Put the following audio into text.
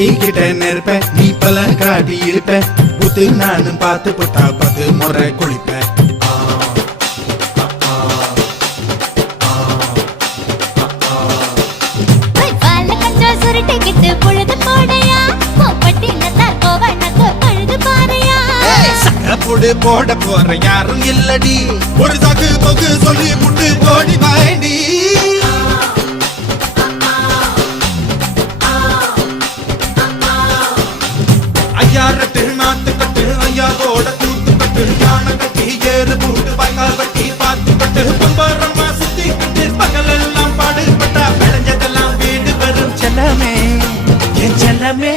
ஒத்திக்கிட்ட நெருப்ப நீ பல காட்டி இருப்ப புத்து நானும் பார்த்து புட்டா 10 முறை குளிப்ப போட போற யாரும் இல்லடி ஒரு சாக்கு போக்கு சொல்லி புட்டு போடி வாண்டி ஐயாரட்டு நாத்து கட்டு ஐயா கோட தூத்து கட்டு யானை கட்டி ஏறு பூட்டு வாய்க்கால் கட்டி பாத்து கட்டு பம்பரமா சுத்தி கட்டு பகலெல்லாம் பாடுபட்டா விளைஞ்சதெல்லாம் வீடு வரும் செல்லமே என் செல்லமே